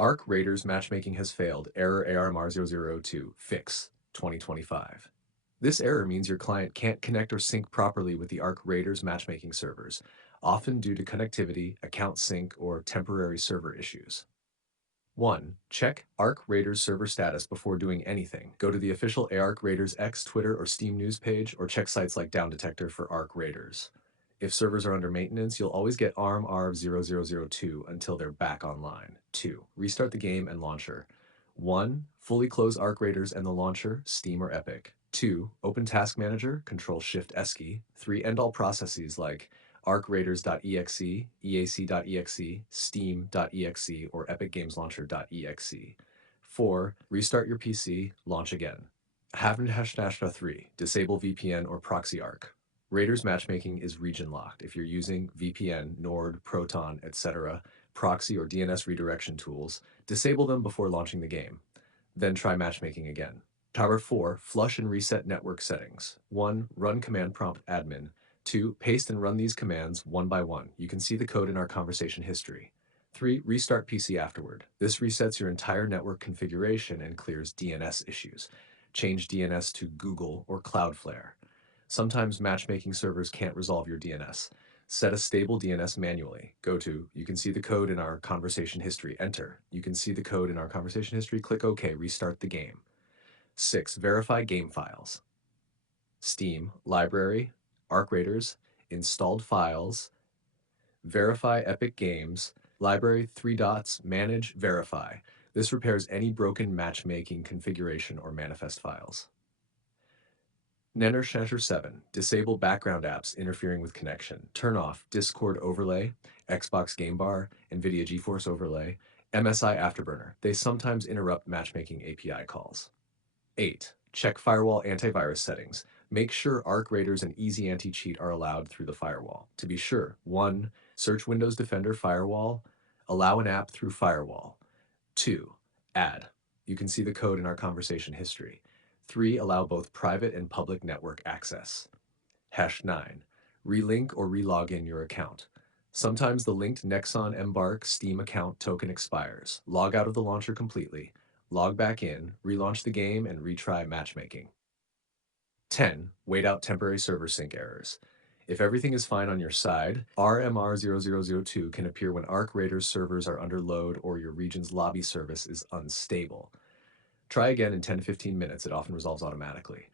ARC Raiders Matchmaking Has Failed, error ARMR0002, fix 2025. This error means your client can't connect or sync properly with the ARC Raiders matchmaking servers, often due to connectivity, account sync, or temporary server issues. 1. Check ARC Raiders server status before doing anything. Go to the official ARC Raiders X, Twitter, or Steam news page, or check sites like Down Detector for ARC Raiders. If servers are under maintenance, you'll always get ARMR0002 until they're back online. 2. Restart the game and launcher. 1. Fully close ARC Raiders and the launcher, Steam or Epic. 2. Open Task Manager, Control-Shift-ESC. 3. End all processes like arcraiders.exe, eac.exe, steam.exe, or epicgameslauncher.exe. 4. Restart your PC, launch again. ###3. Disable VPN or proxy ARC. Raiders matchmaking is region locked. If you're using VPN, Nord, Proton, etc., proxy or DNS redirection tools, disable them before launching the game. Then try matchmaking again. Tower 4. Flush and reset network settings. 1. Run command prompt admin. 2. Paste and run these commands one by one. You can see the code in our conversation history. 3. Restart PC afterward. This resets your entire network configuration and clears DNS issues. Change DNS to Google or Cloudflare. Sometimes matchmaking servers can't resolve your DNS. Set a stable DNS manually. You can see the code in our conversation history, enter. You can see the code in our conversation history, click OK, restart the game. 6. Verify game files. Steam, library, ARC Raiders, installed files, verify Epic Games, library, 3 dots, manage, verify. This repairs any broken matchmaking configuration or manifest files. Nenner 7. Disable background apps interfering with connection. Turn off Discord overlay, Xbox Game Bar, NVIDIA GeForce overlay, MSI Afterburner. They sometimes interrupt matchmaking API calls. 8. Check firewall antivirus settings. Make sure ARC Raiders and Easy Anti-Cheat are allowed through the firewall. To be sure, 1. Search Windows Defender Firewall. Allow an app through firewall. 2. Add. You can see the code in our conversation history. 3. Allow both private and public network access. #9. Relink or relog in your account. Sometimes the linked Nexon Embark Steam account token expires. Log out of the launcher completely. Log back in, relaunch the game, and retry matchmaking. 10. Wait out temporary server sync errors. If everything is fine on your side, RMR0002 can appear when ARC Raiders servers are under load or your region's lobby service is unstable. Try again in 10 to 15 minutes, it often resolves automatically.